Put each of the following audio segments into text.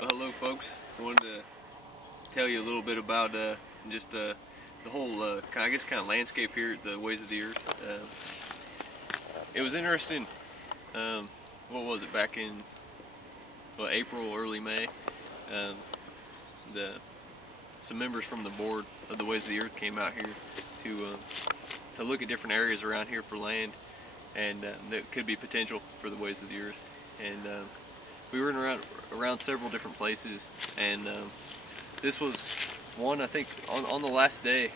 Well, hello folks. I wanted to tell you a little bit about just the whole, I guess, kind of landscape here at the Ways of the Earth. It was interesting. What was it, back in April, early May? Um, some members from the board of the Ways of the Earth came out here to look at different areas around here for land, and that could be potential for the Ways of the Earth. And we were around several different places, and this was one. I think on the last day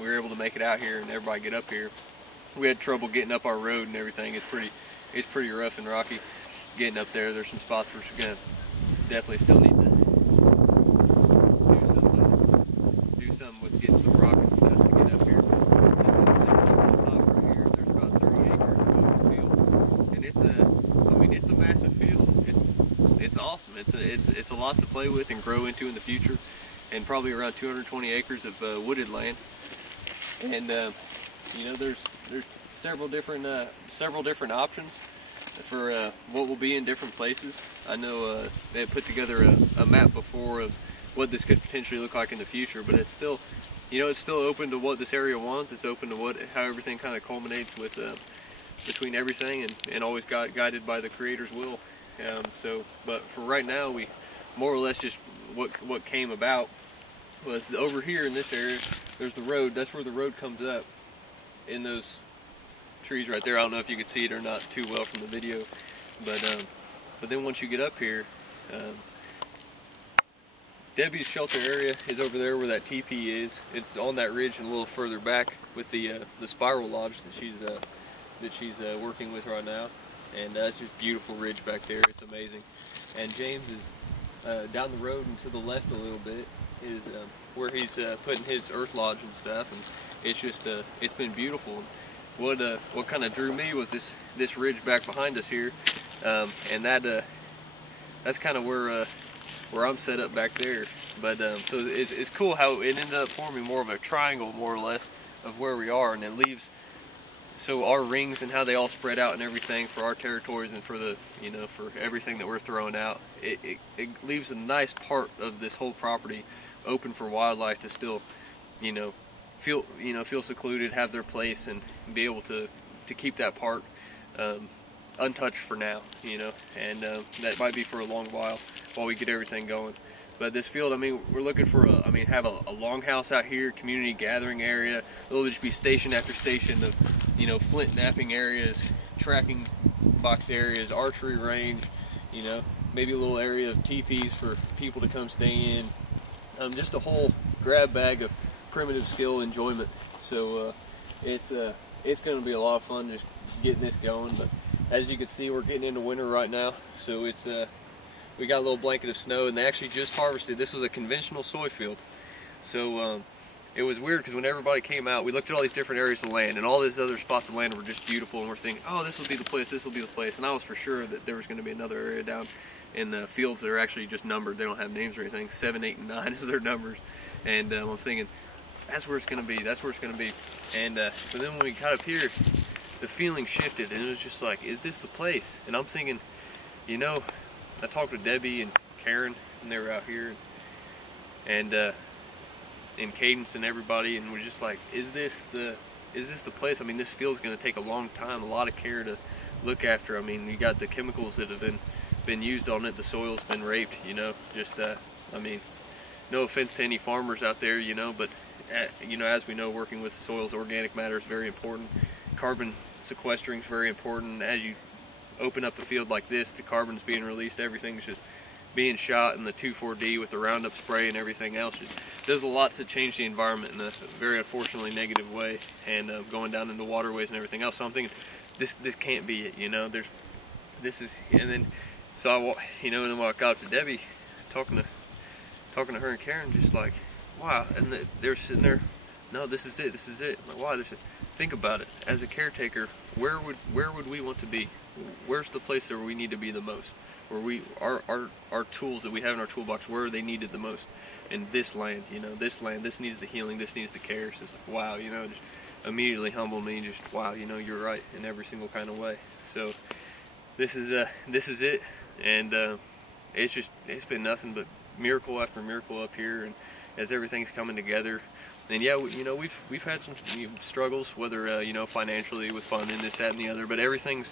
we were able to make it out here and everybody get up here. We had trouble getting up our road and everything. It's pretty rough and rocky getting up there. There's some spots we're gonna definitely still need to do something with getting some rock and stuff to get up here. This is up the top right here. There's about 30 acres of open field, and it's a massive field. It's awesome. It's a lot to play with and grow into in the future, and probably around 220 acres of wooded land. And you know, there's several different options for what will be in different places. I know they had put together a map before of what this could potentially look like in the future, but it's still, you know, it's still open to what this area wants. It's open to how everything kind of culminates with between everything, and always guided by the Creator's will. But for right now, we more or less just what came about was over here in this area. There's the road. That's where the road comes up in those trees right there. I don't know if you can see it or not too well from the video, but then once you get up here, Debbie's shelter area is over there where that teepee is. It's on that ridge and a little further back with the spiral lodge that she's working with right now. And that's just beautiful ridge back there. It's amazing. And James is down the road and to the left a little bit is where he's putting his earth lodge and stuff. And it's just it's been beautiful. What kind of drew me was this ridge back behind us here, and that's kind of where I'm set up back there. But so it's cool how it ended up forming more of a triangle, more or less, of where we are, and it leaves. So our rings and how they all spread out and everything for our territories and for the, you know, for everything that we're throwing out, it leaves a nice part of this whole property open for wildlife to still, feel secluded, have their place, and be able to keep that part untouched for now, and that might be for a long while we get everything going. But this field, I mean, we're looking for have a longhouse out here, community gathering area. It'll just be station after station of, flint napping areas, tracking box areas, archery range, maybe a little area of teepees for people to come stay in. Just a whole grab bag of primitive skill enjoyment. So it's going to be a lot of fun just getting this going. But as you can see, we're getting into winter right now, so it's we got a little blanket of snow, and they actually just harvested. This was a conventional soy field. So it was weird because when everybody came out, we looked at all these different areas of land, and all these other spots of land were just beautiful, and we're thinking, oh, this will be the place, this will be the place. And I was for sure that there was going to be another area down in the fields that are actually just numbered. They don't have names or anything. 7, 8, and 9 is their numbers. And I'm thinking, that's where it's going to be, that's where it's going to be. And but then when we got up here, the feeling shifted, and it was just like, is this the place? And I'm thinking, I talked to Debbie and Karen, and they were out here, and Cadence and everybody, and we're just like, is this the place? I mean, this field's going to take a long time, a lot of care to look after. I mean, you got the chemicals that have been used on it. The soil's been raped. Just I mean, no offense to any farmers out there, but as we know, working with the soils, organic matter is very important. Carbon sequestering is very important. As you open up a field like this, the carbon's being released, everything's just being shot, and the 2,4-D with the Roundup spray and everything else, it does a lot to change the environment in a very unfortunately negative way, and going down into waterways and everything else. So I'm thinking, this can't be it, and then so and then when I got up to Debbie, talking to her and Karen, just like, wow. And they're sitting there, no, this is it. I'm like, wow. Think about it. As a caretaker, where would we want to be? Where's the place where we need to be the most? Where our tools that we have in our toolbox, where are they needed the most? And this land, this needs the healing, this needs the care. So it's like, wow, just immediately humbled me, just, wow, you're right in every single kind of way. So this is it, and it's been nothing but miracle after miracle up here, and as everything's coming together. And yeah, we've had some struggles, whether financially with funding this, that, and the other. But everything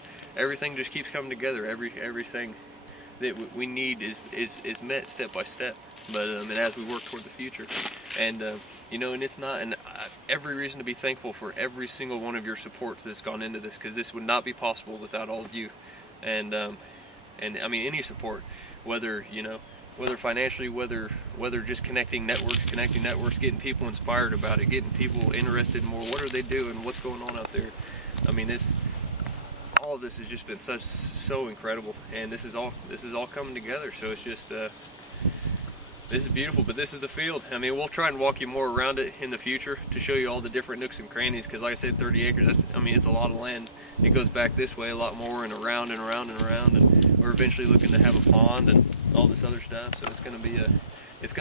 just keeps coming together. Everything that we need is met step by step. But and as we work toward the future, and and it's not, and every reason to be thankful for every single one of your support that's gone into this, because this would not be possible without all of you, and I mean any support, whether financially, whether just connecting networks, getting people inspired about it, getting people interested more. What are they doing? What's going on out there? I mean, all of this has just been so incredible, and this is all coming together. So it's just this is beautiful. But this is the field. I mean, we'll try and walk you more around it in the future to show you all the different nooks and crannies. Because like I said, 30 acres. It's a lot of land. It goes back this way a lot more, and around and around and around, and we're eventually looking to have a pond and all this other stuff. So it's going to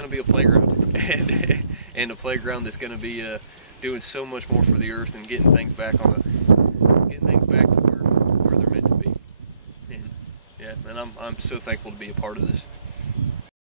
be a playground, and a playground that's going to be doing so much more for the earth and getting things back to where they're meant to be. And yeah, and I'm so thankful to be a part of this.